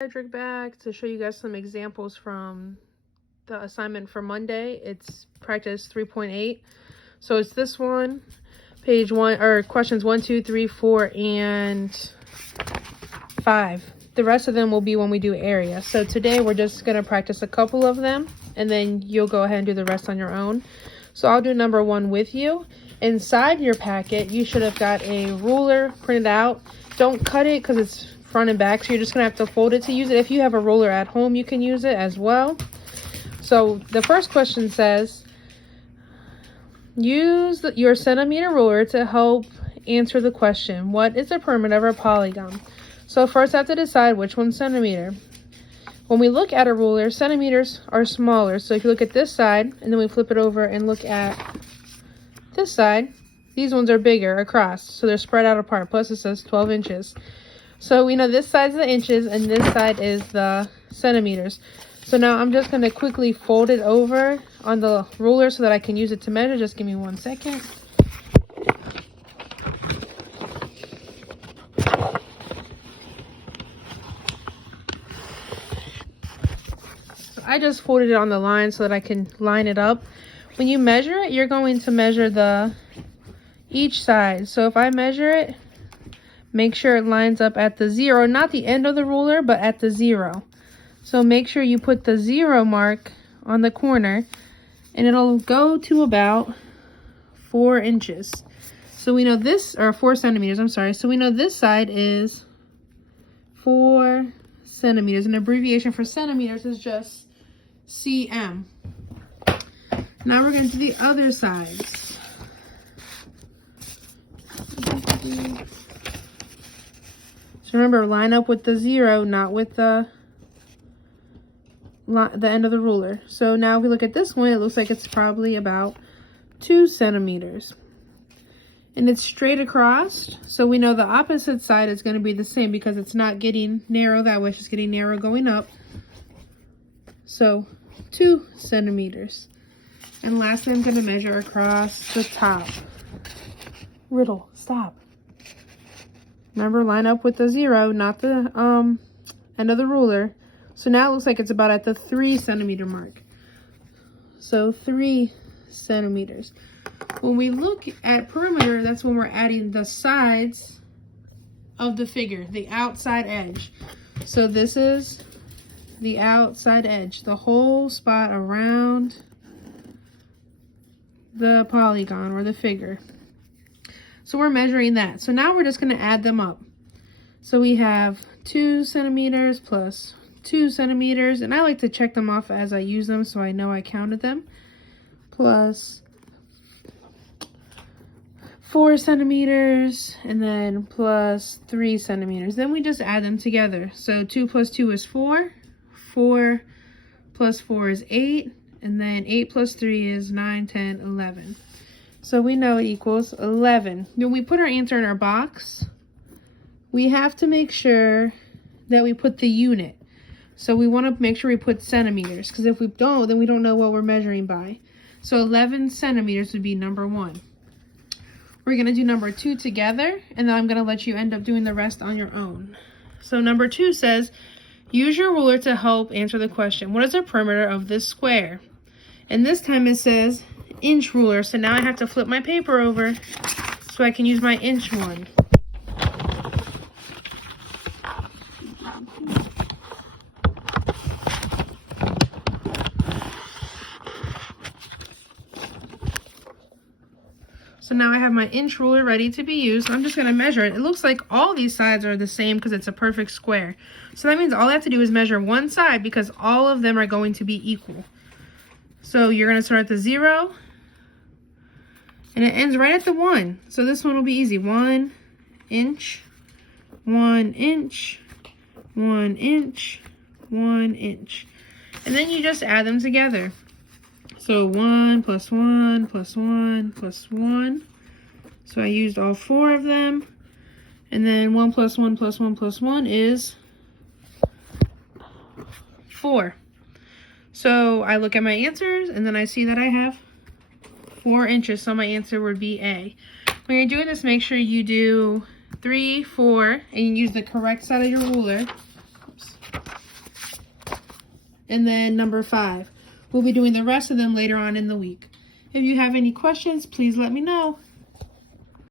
Cedric back to show you guys some examples from the assignment for Monday. It's practice 3.8. So it's this one, page 1, or questions 1, 2, 3, 4, and 5. The rest of them will be when we do area. So today we're just going to practice a couple of them, and then you'll go ahead and do the rest on your own. So I'll do number 1 with you. Inside your packet, you should have got a ruler printed out. Don't cut it because it's front and back, so you're just gonna have to fold it to use it. If you have a ruler at home, you can use it as well. So the first question says, use your centimeter ruler to help answer the question, what is the perimeter of a polygon? So first I have to decide which one's centimeter. When we look at a ruler, centimeters are smaller. So if you look at this side and then we flip it over and look at this side, these ones are bigger across, so they're spread out apart. Plus it says 12 inches. So we know this side's the inches and this side is the centimeters. So now I'm just going to quickly fold it over on the ruler so that I can use it to measure. Just give me 1 second. So I just folded it on the line so that I can line it up. When you measure it, you're going to measure each side. So if I measure it, make sure it lines up at the 0, not the end of the ruler, but at the 0. So make sure you put the 0 mark on the corner, and it'll go to about 4 inches. So we know this, or 4 centimeters, I'm sorry. So we know this side is 4 centimeters. An abbreviation for centimeters is just cm. Now we're going to do the other sides. So remember, line up with the 0, not with the end of the ruler. So now if we look at this one, it looks like it's probably about 2 centimeters. And it's straight across, so we know the opposite side is going to be the same because it's not getting narrow that way, it's just getting narrow going up. So 2 centimeters. And lastly, I'm going to measure across the top. Riddle, stop. Remember, line up with the 0, not the end of the ruler. So now it looks like it's about at the 3 centimeter mark. So 3 centimeters. When we look at perimeter, that's when we're adding the sides of the figure, the outside edge. So this is the outside edge, the whole spot around the polygon or the figure. So we're measuring that. So now we're just going to add them up. So we have 2 centimeters plus 2 centimeters. And I like to check them off as I use them so I know I counted them. Plus 4 centimeters. And then plus 3 centimeters. Then we just add them together. So 2 plus 2 is 4. 4 plus 4 is 8. And then 8 plus 3 is 9, 10, 11. So we know it equals 11. When we put our answer in our box, we have to make sure that we put the unit. So we want to make sure we put centimeters, because if we don't, then we don't know what we're measuring by. So 11 centimeters would be number 1. We're going to do number 2 together, and then I'm going to let you end up doing the rest on your own. So number 2 says, use your ruler to help answer the question. What is the perimeter of this square? And this time it says inch ruler. So now I have to flip my paper over so I can use my inch one. So now I have my inch ruler ready to be used. I'm just going to measure it. It looks like all these sides are the same because it's a perfect square. So that means all I have to do is measure one side because all of them are going to be equal. So you're going to start at the 0. And it ends right at the 1. So this one will be easy. 1 inch, 1 inch, 1 inch, 1 inch. And then you just add them together. So 1 plus 1 plus 1 plus 1. So I used all 4 of them. And then 1 plus 1 plus 1 plus 1 is 4. So I look at my answers and then I see that I have 4 inches, so my answer would be A. When you're doing this, make sure you do 3, 4, and you use the correct side of your ruler. Oops. and then number 5. We'll be doing the rest of them later on in the week. If you have any questions, please let me know.